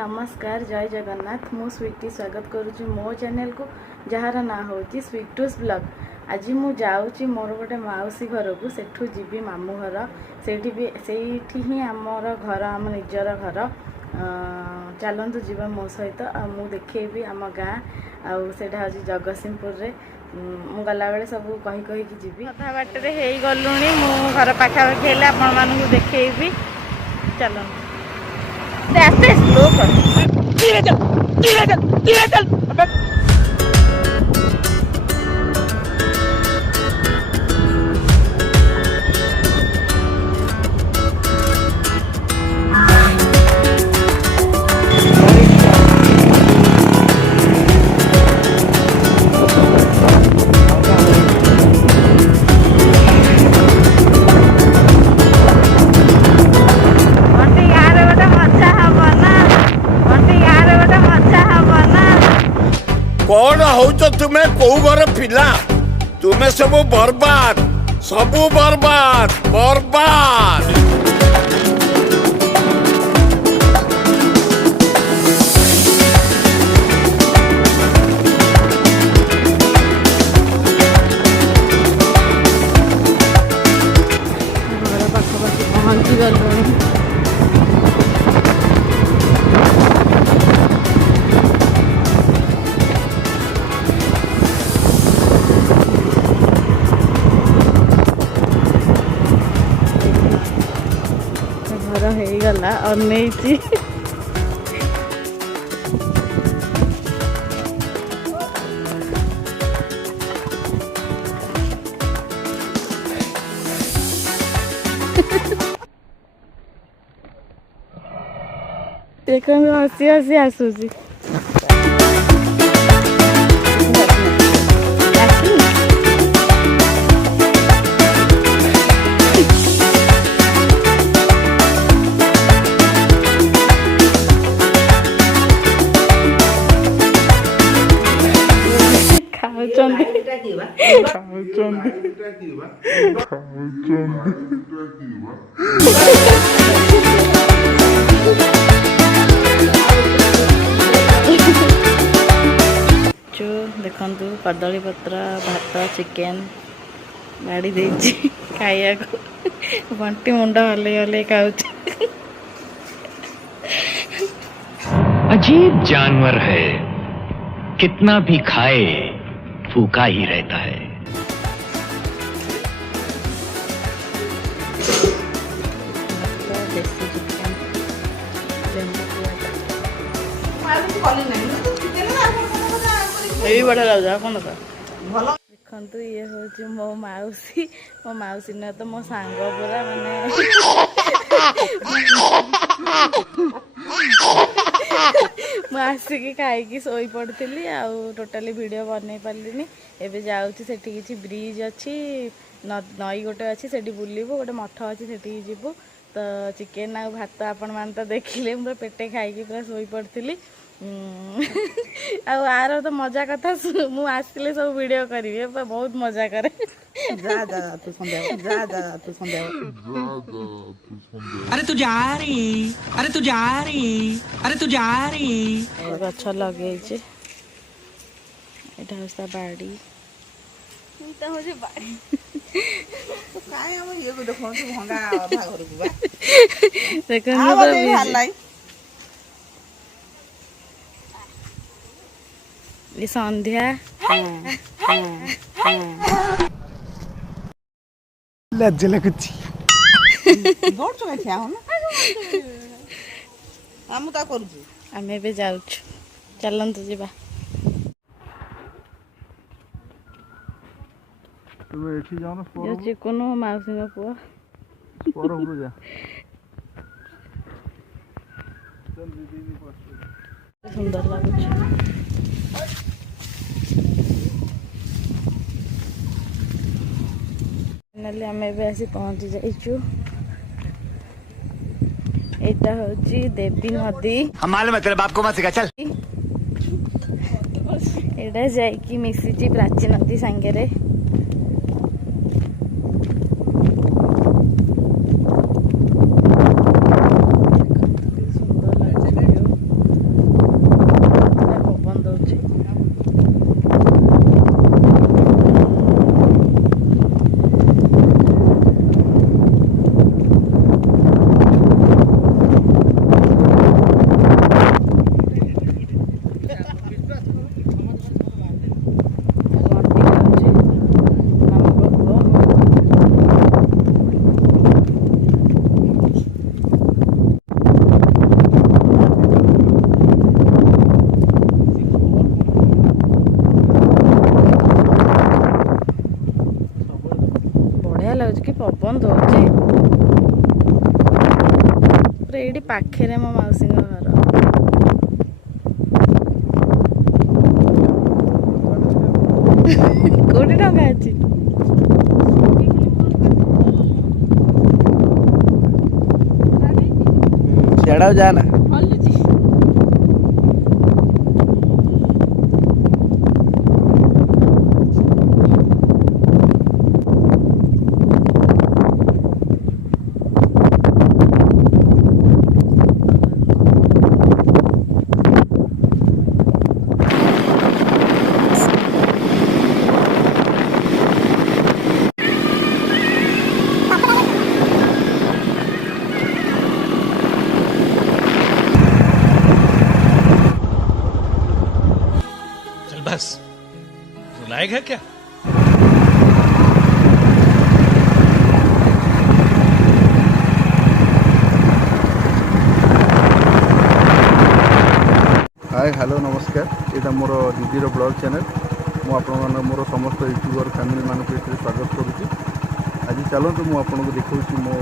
नमस्कार जय जगन्नाथ मु स्वीटी स्वागत करुच्ची मो चैनल को जार ना हूँ स्वीटूस ब्लॉग। आज मु जाऊँगी मोर गोटे मौसी घर को सेठू जीवी मामू घर से ही आमर घर आम निजर घर चलतु जीवा मो सहित मु देखेबी आम गाँ आटा हूँ जगतसिंहपुर रे मु गला बेले सब कही कही जीवी अधा बाटे हे गलुणी मु घर पाखापाखि हेले आपण मानू देखेबी चलतु आस्ते स्लो कर धीरे चल धीरे चल धीरे चल कौन हो तुम्हें कौ घर पिला तुम्हें सब बर्बाद बर्बाद घर पाखापाखि पहुँची गलुणी घर हो गला अनैची देखो हसी हसी आसूसी देखु कदली पत्र भात चिकेन बाड़ी दे खाया बंटी मुंड हल हल खाऊ अजीब जानवर है, कितना भी खाए फूका ही रहता है। बढ़िया लगे कौन देखु ये हूँ मो मौसी नुह तो मो सांग पूरा माने आसिकी खाई शोई पड़ी टोटाली वीडियो बनई पार्ली एवं जाऊँगी से किसी ब्रिज अच्छी नई गोटे अच्छी से बुलबू गोटे मठ अच्छी से जीवु तो चिकेन आ भात आपण मैंने तो देखिले मुझे पेटे खाई पूरा शोई पड़ी आर तो मजा कथा मु आसले सब वीडियो करी बहुत मजा करे अरे तू जा रही अरे तू जा रही अरे तू जा रही गछ लगे बाड़ी संध्या लज्जा लगुची आमे भी जाऊँ चलतु जी चिकन मौसी पुआ सुंदर लगुच आम आसी पहुँची जाइचु एटा हूँ देवी नदी हमारे मतलब बाप को मत सिखा चल एटा जाइकी मिसी प्राची नदी सांगे सुंदर लगे ଏଇଠି ପାଖରେ ମୋ ମାଉସୀଙ୍କ ଘର। କୋଉଠି ଟଙ୍କା ଅଛି? ସିଆଡେ ଆଉ ଯାଆ ନା। चल बस रुलाएगा क्या? हाय हेलो नमस्कार यहाँ मोर दीदीर ब्लॉग चैनल मु आपण मोर समस्त यूट्यूबर फैमिली मान स्वागत करुच्ची। आज चलते मुझे देखा मो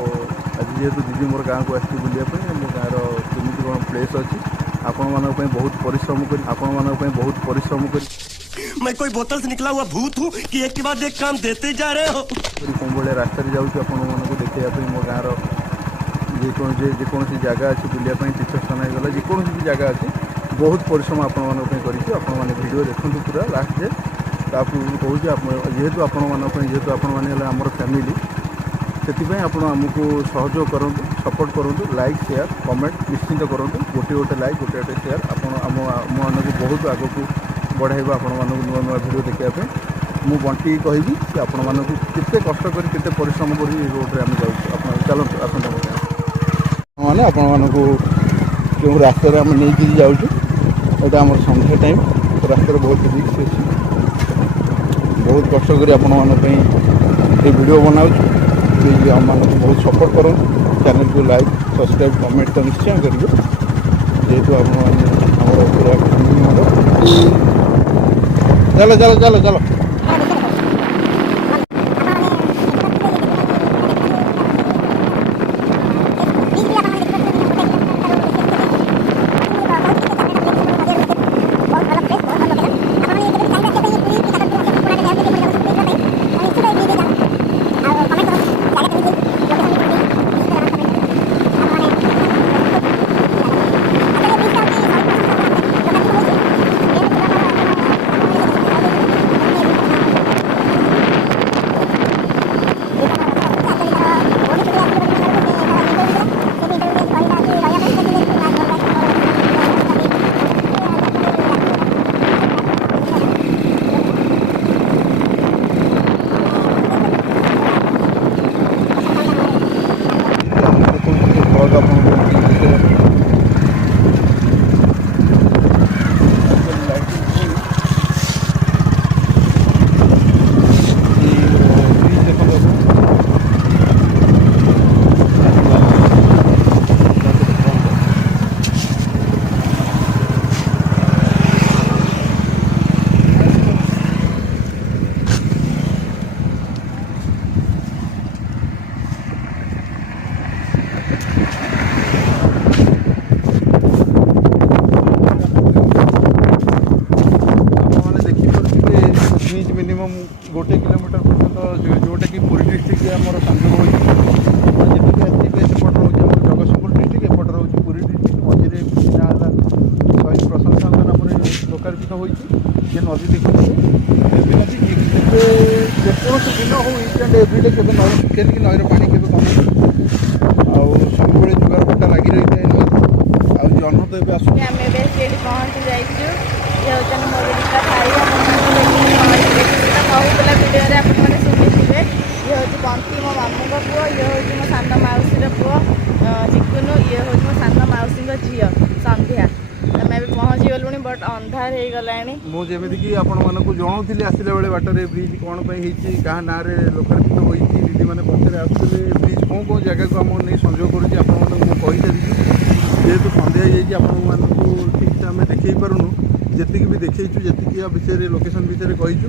आज जेहेतु दीदी मोर गाँव को आसी बुलापी मो गाँव केमी कौन प्लेस अच्छी आपण मान बहुत परिश्रम कर मैं कोई बोतल से निकला हुआ भूत हूँ कि एक के बाद एक काम देते जा रहे हो। कौन भाई रास्ते जाऊँ आपण देखा मो गाँव जेकोसी जगह अच्छी बुलापी तीर्थ स्थान होगा जेकोसी भी जगह अच्छी बहुत परिश्रम आपने वीडियो देखूँ पूरा लास्ट जे कहूँ जेहेतु आपर फैमिली से आमको सहयोग करूँ सपोर्ट करूँ लाइक शेयर कमेंट निश्चिंत करूँ गोटे गोटे लाइक गोटे गोटे शेयर आपको बहुत आग को बढ़ाइब आपण नुआ नुआ वीडियो देखापी मुझे बंटी कहि कि आपण केते कष्ट कर केते परिश्रम कर रोड्रे आम जाऊँ चलते आसता मैंने आपण जो रास्ते आम नहीं जाऊँ यहाँ आम संध्या टाइम रास्ते बहुत रिक्स अच्छी बहुत कष्ट कर वीडियो बनाऊँ आम बहुत सपोर्ट करूँ चैनल को लाइक सब्सक्राइब कमेंट तो निश्चय करेंगे जेहेतु आप पूरा चलो चलो चलो चलो मिनिमम 1 किलोमीटर पर्यटन जोटा कि पुरी डिस्ट्रिक्ट आमर संयोग होती सेपट रोज जगतसिंहपुर डिस्ट्रिक्ट एपट रोज पुरी डिस्ट्रिक्ट मझे नाला शहीद प्रशांत साहू नाम लोकार्पित होती नदी देखते नदी जेकोसी दिन हो इच एंड एव्रीडे के नई सुखे कि नईर पानी के कम सब जुगार बटा लगी रही है नई आज जन्म तो आस पहुँची जाइए मोरिका कहूला भिडियो आपने शुणुवे ये हूँ बंटी मो मामू का पुओ ये हूँ मो सान मौसी पुओ चिकुनु ये हूँ मो सान मौसी झी संध्या आम ए पहुँची गलुणी बट अंधार हो गला मुझे आपण मानक जनाऊली आसला बेले बाटर ब्रिज कौन क्या ना लोकार्पित होती दीदी मैंने पचर आसुले ब्रिज कौन कौन जगह को आम नहीं संयोग करुँगी आपको जेहेतु सन्ध्या आप ठीक से आम देखे पारूँ जेतिक भी देखु जी विषय लोकेशन विषय कहीचु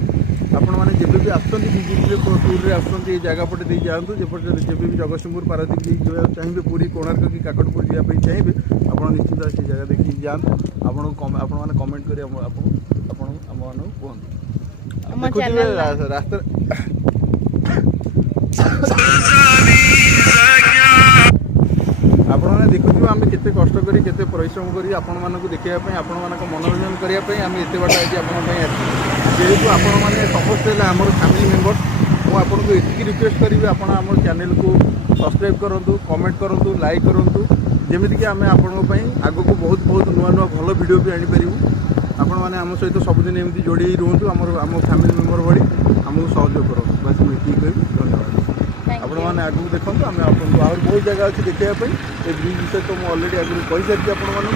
आपण मैंने जब भी आसुँच विजिट्रे टूर्रे आसुँच जगह पटे दे जातु जब भी जगतसिंहपुर पारादीप चाहिए पूरी कोणार्क कि काकटपुर जावाई चाहिए आप निश्चित से जगह देखिए जातु आपने कमेंट कर कहते रास्ता आपने देखुए आम केते कष्ट करी केते परिश्रम करी आपण मानक देखापी आपण मानक मनोरंजन करने आम एत बाट आज जेहेतु आपण मैंने समस्ते आम फैमिली मेम्बर्स मुझे ये रिक्वेस्ट करी आप चैनल को सब्सक्राइब करूँ कमेंट करूँ लाइक करूँ जमीक आम आग को बहुत बहुत नुआ नुआ भल वीडियो भी आनीपर आपण मैंने आम सहित सबुदिन एमती जोड़ी रुहतु आम फैमिली मेम्बर भाई आमको सहयोग करूँ बस मुझे धन्यवाद आपण मैंने आगू देखो आम आपको आहुरी बहुत जगह अच्छी देखापी ये ब्रिज विषय तो मुझे अलरेडी आगे कही सारी चलते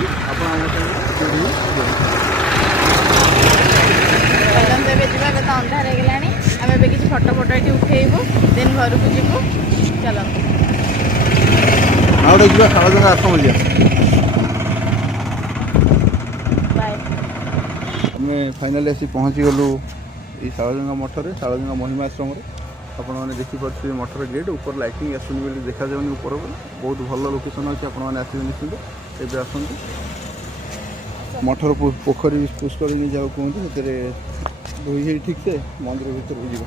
अंधार हो गला किसी फटो फटो ये उठेबू देन घर को जीवु चल आउटे जा शालजंगा आश्रम जा बाय आम फाइनाली आसी पहुँची गलु ये शालजंगा मठरे शालजंगा महिमा आश्रम आपण मैंने देखिपे मठर गेट ऊपर लाइटिंग आसुनी बोली देखा जाऊनी ऊपर बहुत भल लोकेशन अच्छे आप आसवे निश्चित एवं आसतु मठर पोखरी पुष्कर जाओ कहते धोई ठीक से मंदिर भर जी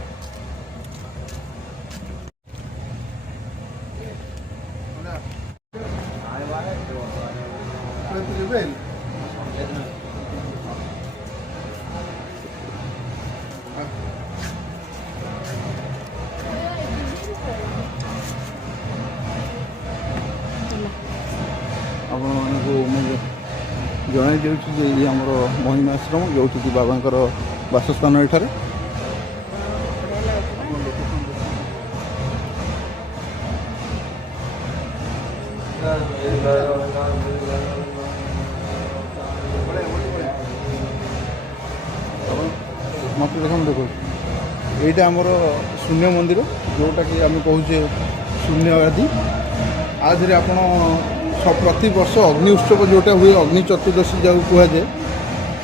जन दूसरी आमर महिमा आश्रम जो कि बाबा बासस्थान ये मत देखो यहाँ आमर शून्य मंदिर जोटा कि आम कहे शून्यवादी आधे आप प्रति वर्ष अग्नि उत्सव जोटा हुए अग्नि चतुर्दशी जहाँ कहुए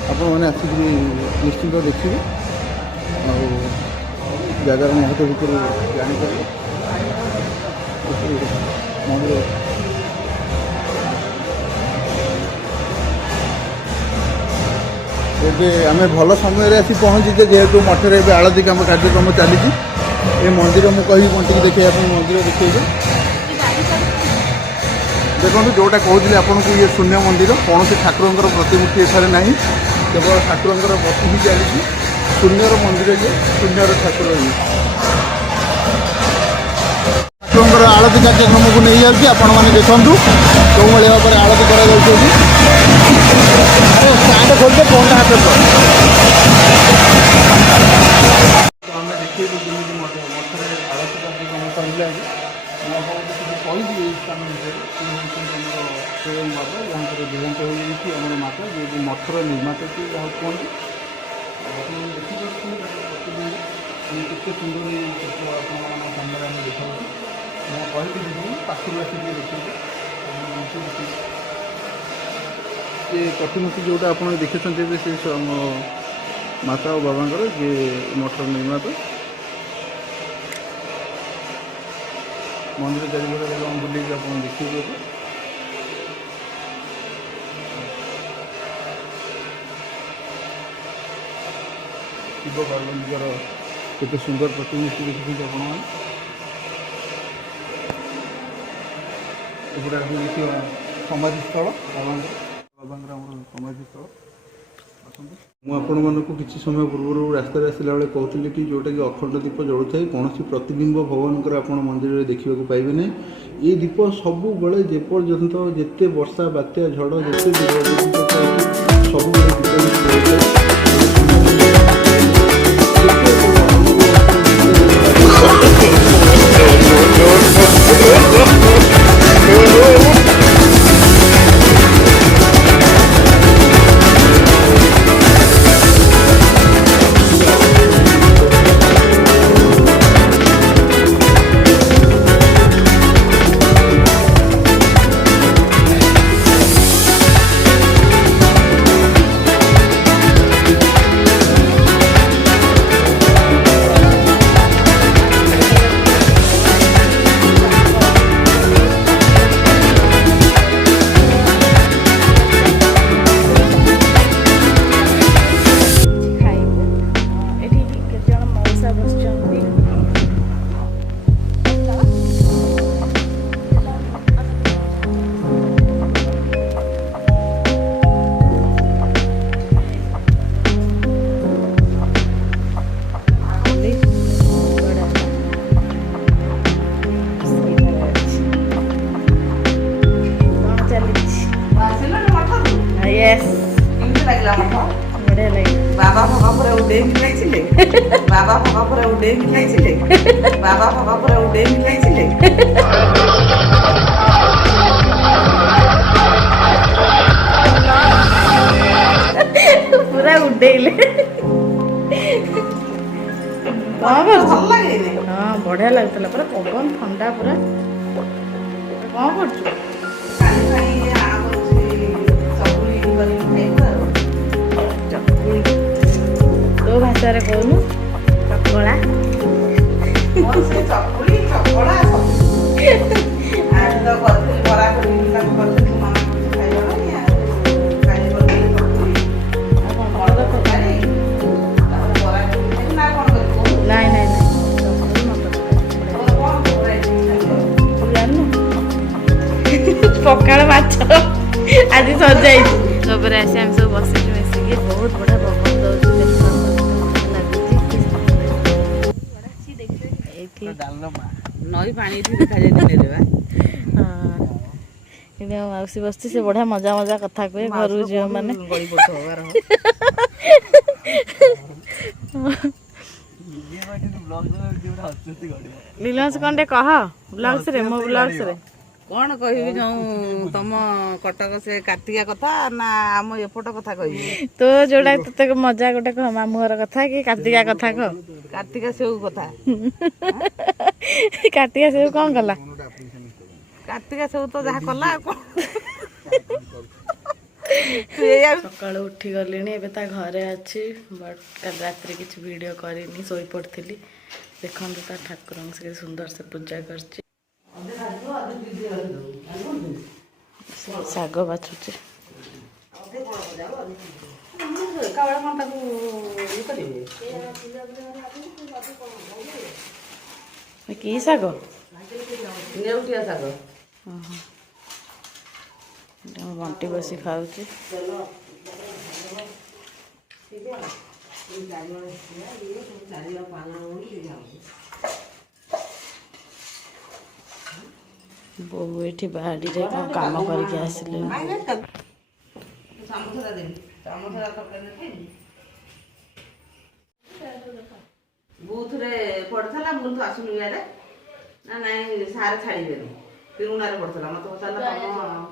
आपण मैंने आसिक निश्चिंत देखिए जगार महत्व भर जापर मंदिर एवं आम भल समय आसी पहुँचे जेहेतु मठर ए आलती काम कार्यक्रम चली ये मंदिर मुझे कही बंटी देखा मंदिर देखिए देखो जोटा कहते आपन को ये शून्य मंदिर कौन से ठाकुर प्रतिमूर्ति एठार ना केवल ठाकुर बसी ही चली शून्यर मंदिर ये शून्यर ठाकुर ये ठाकुर आलती कार्यक्रम को नहीं जाऊँगी आपण मैंने देखूँ जो भाई भाव में आलती कर स्टैंड खोलते फोन हाथ देखिए मठर आलती कार्यक्रम सर कही स्थान स्वयं बाबा यहाँ पर देहांत हो जाए आम माता जो मठर निर्माता की जहाँ कहते देखिए केते सुंदर सामने आम देखा मैं कही पाखर आसिक देखिए ये प्रतिमूर्ति जोटा आप देखते से माता और बाबा जे मठर निर्माता मंदिर चारिपटे हम बुले आप देखिए शिव पार्वतीकर केते सुंदर प्रतिमूर्ति देखते आप देखिए समाधिस्थल बाबा समाधिस्थल मुझे किसी समय पूर्व रास्त आसला बेले कहते कि जोटा कि अखंड दीप जलू थाए कौन प्रतिबिंब भगवान आप मंदिर देखा पाइबे ना ये दीप सब बेले जेपर्यंत जिते वर्षा बात्या झड़ जिते सब यस ଲାଗିଲା ମତ ବଢିଆ ଲାଗେ ବାବା ଫବା ପୁରା ଉଡେଇକି ଯାଇଥିଲେ ବାବା ଫବା ପୁରା ଉଡେଇକି ଯାଇଥିଲେ ବାବା ଫବା ପୁରା ଉଡେଇକି ଯାଇଥିଲେ ପୁରା ଉଡେଇଲେ କଣ କରୁଛୁ ଭଲ ଲାଗେନି ହଁ ବଢିଆ ଲାଗୁଥିଲା ପୁରା ପବନ ଥଣ୍ଡା ପୁରା କଣ କରୁଛୁ କାଲି ପାଇଁ କରୁଛି ଚକୁଳି କରିକି ଖାଇବୁ ଆଉ ଚକୁଳି ତୋ ଭାଷାରେ କହୁନୁ ଚକଳା ମୋର ସେ ଚକୁଳି ଚକଳା ସବୁ ଆଜି ତ କରିଥିଲି ବରା କରିକି ତାକୁ କରିଥିଲି ମାମା ଖାଇବା ପାଇଁ ଆଉ କାଲି କରିଥିଲି ଚକୁଳି ଆଉ କଣ ମଟର ତରକାରୀ ତାପରେ ବରା କରିକି ଖାଇବି ନା କଣ କରିବୁ ନାଇଁ ନାଇଁ ନାଇଁ ଚକୁଳି ମଟର ତରକାରୀ। ତୋର କଣ ଭେରାଇଟି ଖାଇବ ତୁ ଜାଣିନୁ ପଖାଳ ମାଛ ଆଜି ସଜାଇଛି ତାପରେ ଆସି ଆମେ ସବୁ ବସିଛୁ ମିଶିକି ବହୁତ ବଢିଆ ପବନ ଦଉଛି ଏଇଠି ନଈ ପାଣି ଏଠି ଦେଖାଯାଏ ଦିନରେ ବା କିନ୍ତୁ ଆମ ମାଉସୀ ବସିଛି ସେ ବଢିଆ ମଜା ମଜା କଥା କୁହେ ଘରକୁ ଝିଅ ମାନେ ଗଳି ପଡୁଥିବ ବାର ଲିଲନ୍ସ କଣ ଟିକେ କହ ବ୍ଲଗ୍ସରେ ମୋ ବ୍ଲଗ୍ସରେ କଣ କହିବି ଯୋଉ ତମ କଟକ ସେ କାର୍ତ୍ତିକା କଥା ନା ଆମ ଏପଟ କଥା କହିବି ତୋ ଯୋଉଟା ତତେ ମଜା ଗୋଟେ କହ ମାମୁଁ ଘର କଥା କି କାର୍ତ୍ତିକା କଥା କହ କାର୍ତ୍ତିକା ସେଉ କଥା କାର୍ତ୍ତିକା ସେଉ କଣ କଲା କାର୍ତ୍ତିକା ସେଉ ତ ଯାହା କଲା ଆଉ କଣ ସକାଳୁ ଉଠି ଗଲିଣି ଏବେ ତା ଘରେ ଅଛି ବଟ୍ କାଲି ରାତିରେ କିଛି ଭିଡ଼ିଓ କରିନି ଶୋଇପଡ଼ିଥିଲି ଦେଖନ୍ତୁ ତା ଠାକୁରଙ୍କୁ ସେ ସୁନ୍ଦର ସେ ପୂଜା କରିଛି ଶାଗ ବାଛୁଛି କି ଶାଗ ନେଉଟିଆ ଶାଗ ବଣ୍ଟି ବସି ଖାଉଛି ବୋଉ ଏଠି ବାଡ଼ିରେ କଣ କାମ କରିକି ଆସିଲେ ବୁଥରେ ପଡିଥିଲା ମୁଁ ତ ଆସୁନି ଇଆଡେ ନା ନାଇଁ ସାର୍ ଛାଡ଼ିବେନି ତିରୁଣାରେ ପଡିଥିଲା ମତେ ପଚାରିଲା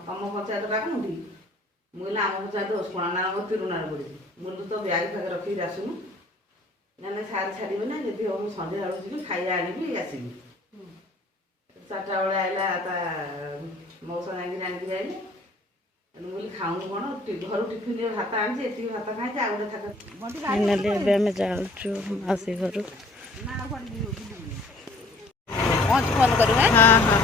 ତମ ପଞ୍ଚାୟତଟା କୋଉଠି ମୁଁ କହିଲି ଆମ ପଞ୍ଚାୟତ ଓସ୍କଣା ନା ଆମ ତିରୁଣାରେ ପଡିଛି ମୁଁ ତ ବ୍ୟାଗ୍ ଫ୍ୟାଗ୍ ରଖିକି ଆସୁନୁ ନା ନାଇଁ ସାର୍ ଛାଡ଼ିବେ ନା ଯଦି ହବ ମୁଁ ସନ୍ଧ୍ୟା ବେଳକୁ ଯିବି ଖାଇବା ଆଣିବି ଆସିବି 4ଟା ବେଳେ ଆଇଲା ତା ମଉସା ଯାଇକି ଆଣିକି ଆଇଲେ ମୁଁ କହିଲି ଖାଉନି କଣ ଘରୁ ଟିଫିନରେ ଭାତ ଆଣିଛି ଏତିକି ଭାତ ଖାଇଛି ଆଉ ଗୋଟେ ଥାକ ଫାଇନାଲି ଏବେ ଆମେ ଯାଉଛୁ ମାଉସୀ ଘରୁ ପହଞ୍ଚ ଫୋନ୍ କରିବେ ହଁ ହଁ